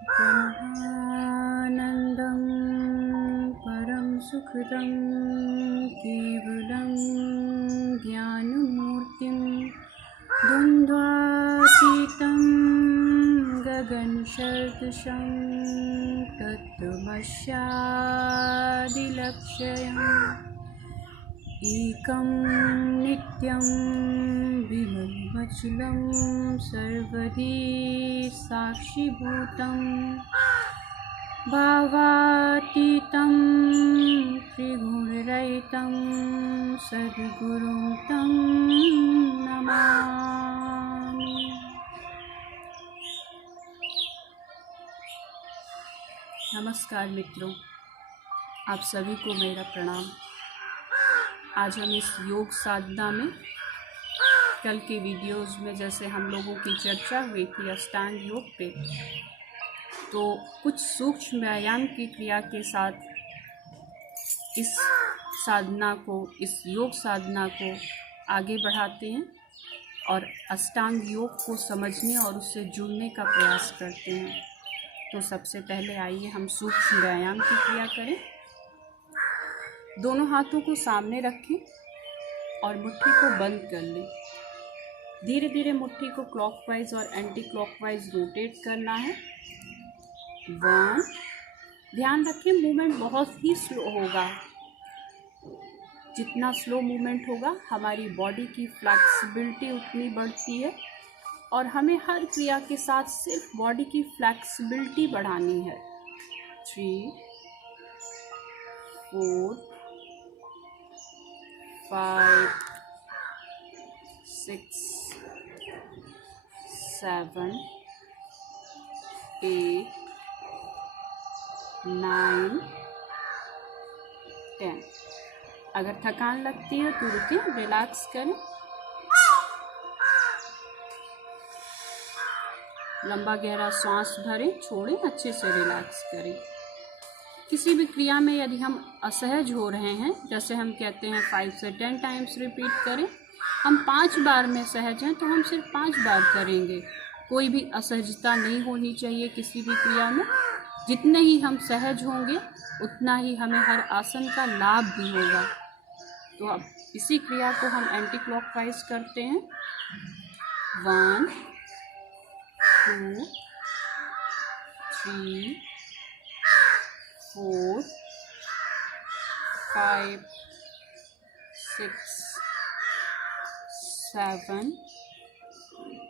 ब्रह्मानन्दं परं सुखदं केवलं ज्ञानमूर्तिं द्वन्द्वातीतं गगनसदृशं तत्त्वमस्यादिलक्ष्यम् एकं नित्यं विमलमचलं सर्वधी साक्षिभूतं भावातीतं त्रिगुणरहितं सद्गुरुं तं नमामि। नमस्कार मित्रों, आप सभी को मेरा प्रणाम। आज हम इस योग साधना में कल के वीडियोस में जैसे हम लोगों की चर्चा हुई थी अष्टांग योग पे, तो कुछ सूक्ष्म व्यायाम की क्रिया के साथ इस साधना को, इस योग साधना को आगे बढ़ाते हैं और अष्टांग योग को समझने और उससे जुड़ने का प्रयास करते हैं। तो सबसे पहले आइए हम सूक्ष्म व्यायाम की क्रिया करें। दोनों हाथों को सामने रखें और मुट्ठी को बंद कर लें। धीरे धीरे मुट्ठी को क्लॉकवाइज और एंटी क्लॉकवाइज रोटेट करना है। 1, ध्यान रखें मूवमेंट बहुत ही स्लो होगा। जितना स्लो मूवमेंट होगा हमारी बॉडी की फ्लेक्सिबिलिटी उतनी बढ़ती है और हमें हर क्रिया के साथ सिर्फ बॉडी की फ्लेक्सिबिलिटी बढ़ानी है। 3, 4, 5, 6, 7, 8, 9, 10। अगर थकान लगती है तो रुकें, रिलैक्स करें। लंबा गहरा सांस भरें, छोड़ें, अच्छे से रिलैक्स करें। किसी भी क्रिया में यदि हम असहज हो रहे हैं, जैसे हम कहते हैं 5 से 10 टाइम्स रिपीट करें, हम 5 बार में सहज हैं तो हम सिर्फ 5 बार करेंगे। कोई भी असहजता नहीं होनी चाहिए किसी भी क्रिया में। जितने ही हम सहज होंगे उतना ही हमें हर आसन का लाभ भी होगा। तो अब इसी क्रिया को हम एंटी क्लॉकवाइज करते हैं। 1, 2, 3, 4, 5, 6, 7,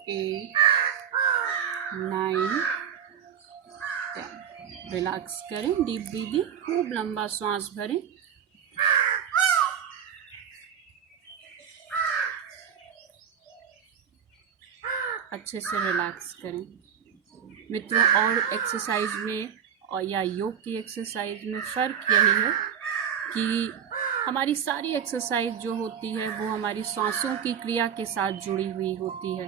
8, 9, 10। रिलैक्स करें, डीप ब्रीदिंग, खूब लंबा सांस भरें। अच्छे से रिलैक्स करें। मित्रों, और एक्सरसाइज में और या योग की एक्सरसाइज में फ़र्क यही है कि हमारी सारी एक्सरसाइज जो होती है वो हमारी सांसों की क्रिया के साथ जुड़ी हुई होती है।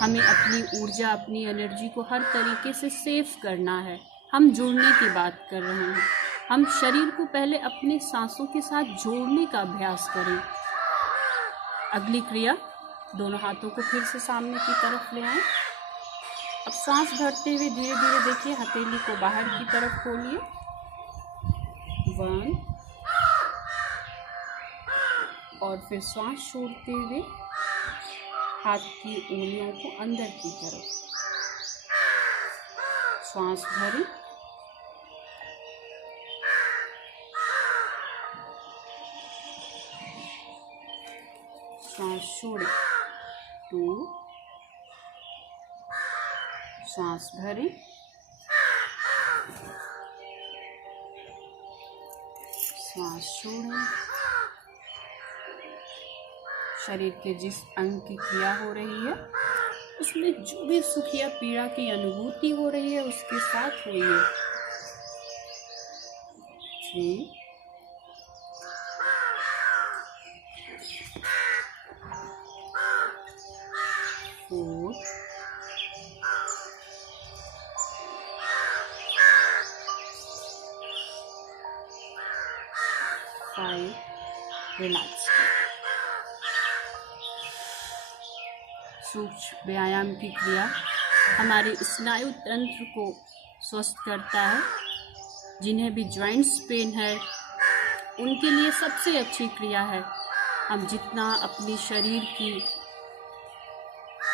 हमें अपनी ऊर्जा, अपनी एनर्जी को हर तरीके से सेव करना है। हम जुड़ने की बात कर रहे हैं। हम शरीर को पहले अपने सांसों के साथ जोड़ने का अभ्यास करें। अगली क्रिया, दोनों हाथों को फिर से सामने की तरफ ले आएं। अब सांस भरते हुए धीरे धीरे देखिए, हथेली को बाहर की तरफ खोलिए। 1, और फिर सांस छोड़ते हुए हाथ की उंगलियों को अंदर की तरफ। सांस भरें, सांस छोड़ें। 2, सांस भरें, सांस छोड़ें। शरीर के जिस अंग की क्रिया हो रही है उसमें जो भी सुख या पीड़ा की अनुभूति हो रही है उसके साथ होइए। 3, 4, 5, रिलैक्स करें। सूक्ष्म व्यायाम की क्रिया हमारे स्नायु तंत्र को स्वस्थ करता है। जिन्हें भी जॉइंट्स पेन है उनके लिए सबसे अच्छी क्रिया है। हम जितना अपनी शरीर की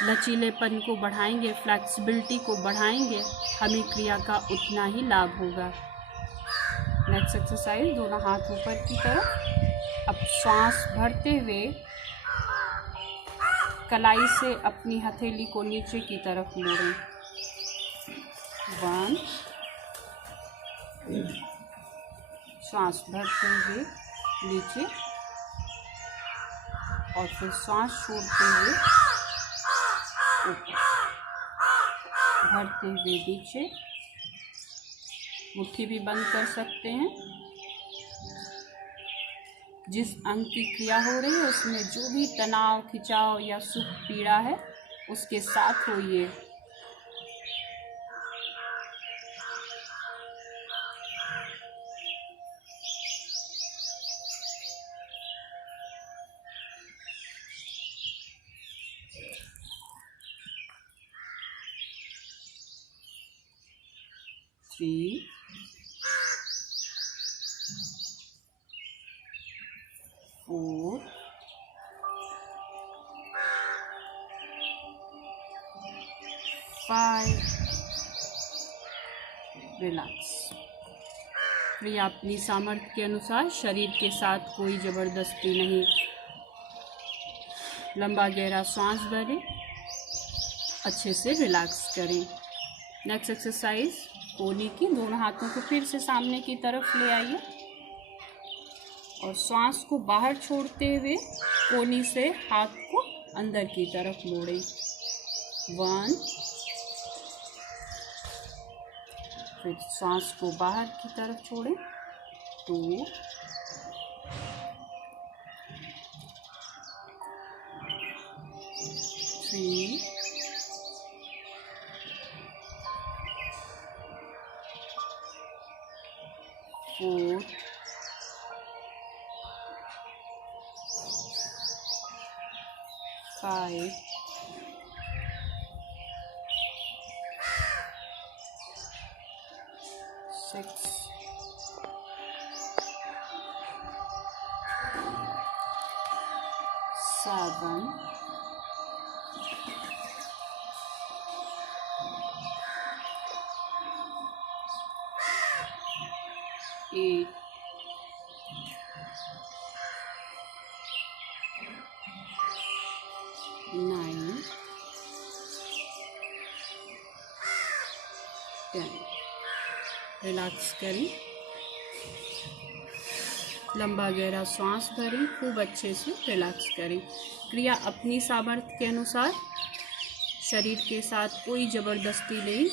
लचीलेपन को बढ़ाएंगे, फ्लेक्सिबिलिटी को बढ़ाएंगे, हमें क्रिया का उतना ही लाभ होगा। नेक्स्ट एक्सरसाइज, दोनों हाथ ऊपर की तरफ। अब सांस भरते हुए कलाई से अपनी हथेली को नीचे की तरफ मोड़ें। 1, सांस भरते हुए नीचे और फिर सांस छोड़ते हुए ऊपर, भरते हुए नीचे। मुट्ठी भी बंद कर सकते हैं। जिस अंग की क्रिया हो रही है उसमें जो भी तनाव, खिंचाव या सुख, पीड़ा है उसके साथ होइए। Three, 4, 5, relax. क्रिया अपनी सामर्थ्य के अनुसार, शरीर के साथ कोई जबरदस्ती नहीं। लंबा गहरा सांस भरें, अच्छे से रिलैक्स करें। नेक्स्ट एक्सरसाइज, कोहनी की। दोनों हाथों को फिर से सामने की तरफ ले आइए और सांस को बाहर छोड़ते हुए कोहनी से हाथ को अंदर की तरफ मोड़ें। 1, फिर सांस को बाहर की तरफ छोड़ें। 2, 3, 4, 5, 6, 7, 8, 9, 10। रिलैक्स करें, लंबा गहरा सांस भरें, खूब अच्छे से रिलैक्स करें। क्रिया अपनी सामर्थ्य के अनुसार, शरीर के साथ कोई ज़बरदस्ती नहीं।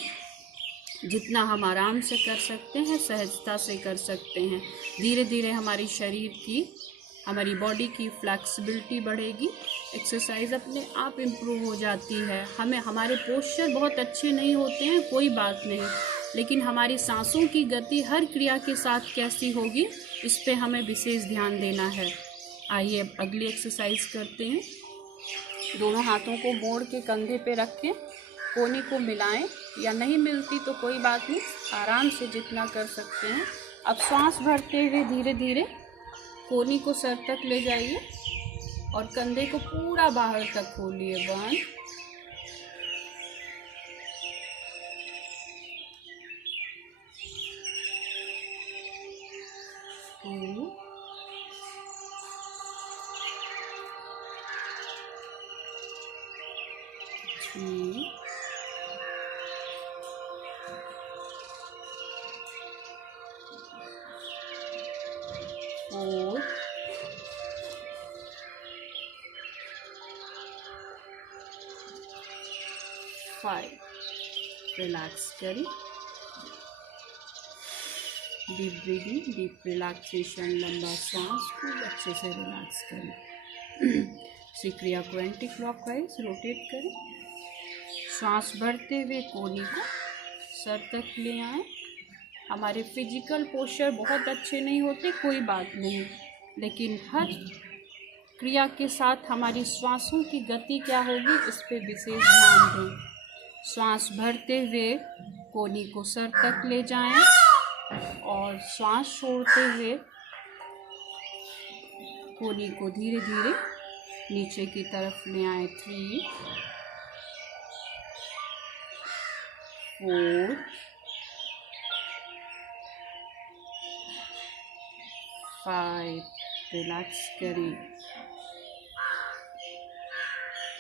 जितना हम आराम से कर सकते हैं, सहजता से कर सकते हैं। धीरे धीरे हमारी शरीर की, हमारी बॉडी की फ्लेक्सिबिलिटी बढ़ेगी। एक्सरसाइज अपने आप इम्प्रूव हो जाती है। हमारे पोस्चर बहुत अच्छे नहीं होते हैं, कोई बात नहीं, लेकिन हमारी सांसों की गति हर क्रिया के साथ कैसी होगी, इस पे हमें विशेष ध्यान देना है। आइए अब अगली एक्सरसाइज करते हैं। दोनों हाथों को मोड़ के कंधे पे रखें, कोहनी को मिलाएं, या नहीं मिलती तो कोई बात नहीं, आराम से जितना कर सकते हैं। अब सांस भरते हुए धीरे धीरे कोहनी को सर तक ले जाइए और कंधे को पूरा बाहर तक खोलिए। 1, 2, 3, 4, 5। रिलैक्स करें, डीप ब्रीदिंग, डीप रिलैक्सेशन, लंबा सांस, खूब अच्छे से रिलैक्स करें। इसी क्रिया को एंटी क्लॉकवाइज रोटेट करें। सांस भरते हुए कोहनी को सर तक ले आएं। हमारे फिजिकल पोस्चर बहुत अच्छे नहीं होते, कोई बात नहीं, लेकिन हर क्रिया के साथ हमारी श्वासों की गति क्या होगी, इस पे विशेष ध्यान दें। सांस भरते हुए कोहनी को सर तक ले जाएं और श्वास छोड़ते हुए कोहनी को धीरे धीरे नीचे की तरफ ले आए। 3, 4, 5। रिलैक्स करें।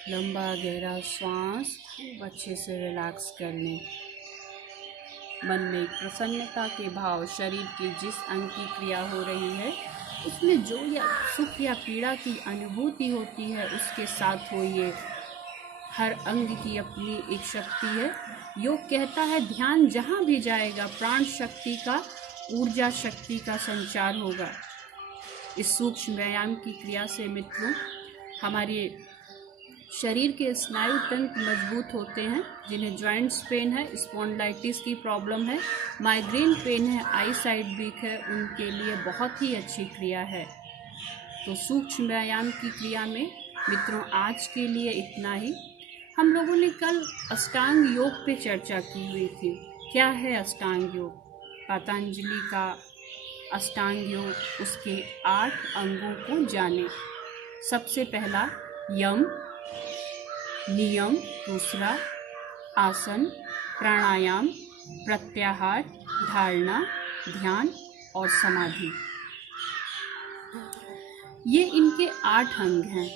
लंबा गहरा श्वास खूब अच्छे से रिलैक्स कर लें। मन में एक प्रसन्नता के भाव, शरीर के जिस अंग की क्रिया हो रही है उसमें जो या सुख या पीड़ा की अनुभूति होती है उसके साथ होइए। हर अंग की अपनी एक शक्ति है। योग कहता है ध्यान जहाँ भी जाएगा प्राण शक्ति का, ऊर्जा शक्ति का संचार होगा। इस सूक्ष्म व्यायाम की क्रिया से मित्रों हमारे शरीर के स्नायु तंत्र मजबूत होते हैं। जिन्हें जॉइंट्स पेन है, स्पॉन्डिलाइटिस की प्रॉब्लम है, माइग्रेन पेन है, आई साइट वीक है, उनके लिए बहुत ही अच्छी क्रिया है। तो सूक्ष्म व्यायाम की क्रिया में मित्रों आज के लिए इतना ही। हम लोगों ने कल अष्टांग योग पे चर्चा की हुई थी। क्या है अष्टांग योग? पतंजलि का अष्टांग योग, उसके 8 अंगों को जाने। सबसे पहला यम, नियम, दूसरा आसन, प्राणायाम, प्रत्याहार, धारणा, ध्यान और समाधि। ये इनके 8 अंग हैं।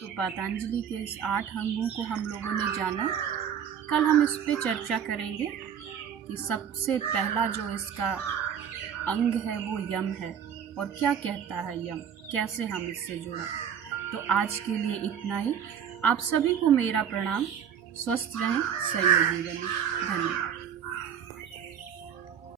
तो पतंजलि के इस 8 अंगों को हम लोगों ने जाना। कल हम इस पे चर्चा करेंगे कि सबसे पहला जो इसका अंग है वो यम है और क्या कहता है यम, कैसे हम इससे जुड़ें। तो आज के लिए इतना ही। आप सभी को मेरा प्रणाम। स्वस्थ रहें, सहयोगी बनें। धन्यवाद।